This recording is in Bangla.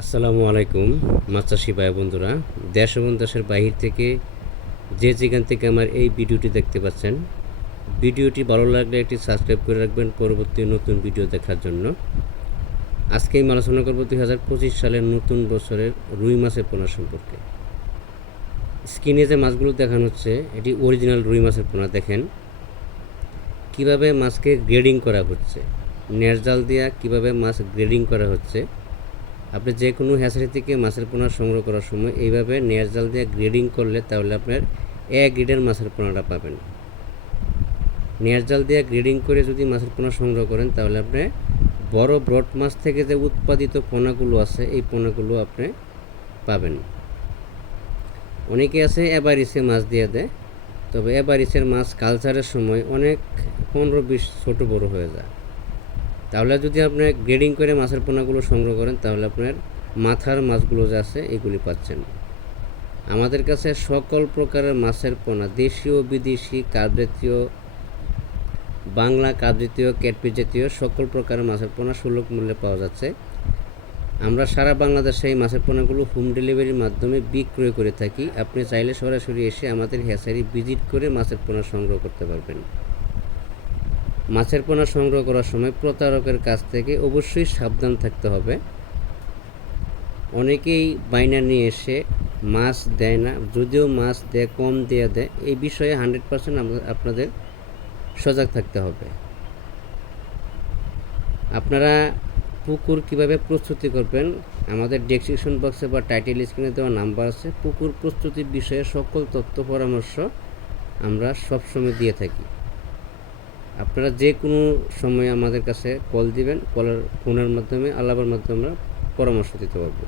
আসসালামু আলাইকুম মাছ চাষি ভাই বন্ধুরা, দেশ এবং দেশের বাহির থেকে যে যেখান থেকে আমার এই ভিডিওটি দেখতে পাচ্ছেন, ভিডিওটি ভালো লাগলে একটি সাবস্ক্রাইব করে রাখবেন পরবর্তী নতুন ভিডিও দেখার জন্য। আজকে আমি আলোচনা করব 2025 সালের নতুন বছরের রুই মাছের পোনা সম্পর্কে। স্ক্রিনে যে মাছগুলো দেখানো হচ্ছে এটি অরিজিনাল রুই মাছের পোনা। দেখেন কিভাবে মাছকে গ্রেডিং করা হচ্ছে, নেট জাল দিয়া কীভাবে মাছ গ্রেডিং করা হচ্ছে। আপনি যে কোনো হ্যাচারি থেকে মাছের পোনা সংগ্রহ করার সময় এইভাবে নেট জাল দিয়ে গ্রেডিং করলে তাহলে আপনার এ গ্রেডের মাছের পোনাটা পাবেন। নেট জাল দিয়ে গ্রেডিং করে যদি মাছের পোনা সংগ্রহ করেন তাহলে আপনি বড় ব্রড মাছ থেকে যে উৎপাদিত পোনাগুলো আছে এই পোনাগুলো আপনি পাবেন। অনেকে আছে এভারিসে মাছ দিয়ে দেয়, তবে এভারিসের মাছ কালচারের সময় অনেক 15-20 ছোটো বড় হয়ে যায়। তাহলে যদি আপনি গ্রেডিং করে মাছের পোনাগুলো সংগ্রহ করেন তাহলে আপনার মাথার মাছগুলো যে আছে এগুলি পাচ্ছেন। আমাদের কাছে সকল প্রকারের মাছের পোনা, দেশীয় বিদেশি, কার্প জাতীয়, বাংলা কার্প জাতীয়, ক্যাটফিশ জাতীয় সকল প্রকারের মাছের পোনা সুলভ মূল্যে পাওয়া যাচ্ছে। আমরা সারা বাংলাদেশে এই মাছের পোনাগুলো হোম ডেলিভারির মাধ্যমে বিক্রয় করে থাকি। আপনি চাইলে সরাসরি এসে আমাদের হ্যাচারি ভিজিট করে মাছের পোনা সংগ্রহ করতে পারবেন। মাছের পোনা সংগ্রহ করার সময় প্রতারকের কাছ থেকে অবশ্যই সাবধান থাকতে হবে। অনেকেই বাইনা নিয়ে এসে মাছ দেয় না, যদিও মাছ দেয় কম দিয়ে দেয়। এই বিষয়ে 100% আপনাদের সজাগ থাকতে হবে। আপনারা পুকুর কিভাবে প্রস্তুতি করবেন, আমাদের ডেসক্রিপশন বক্সে বা টাইটেল স্ক্রিনে দেওয়া নাম্বার আছে। পুকুর প্রস্তুতির বিষয়ে সকল তথ্য পরামর্শ আমরা সবসময় দিয়ে থাকি। আপনারা যে কোনো সময় আমাদের কাছে কল দিবেন, ফোনের মাধ্যমে আলাপের মাধ্যমে আমরা পরামর্শ দিতে পারবো।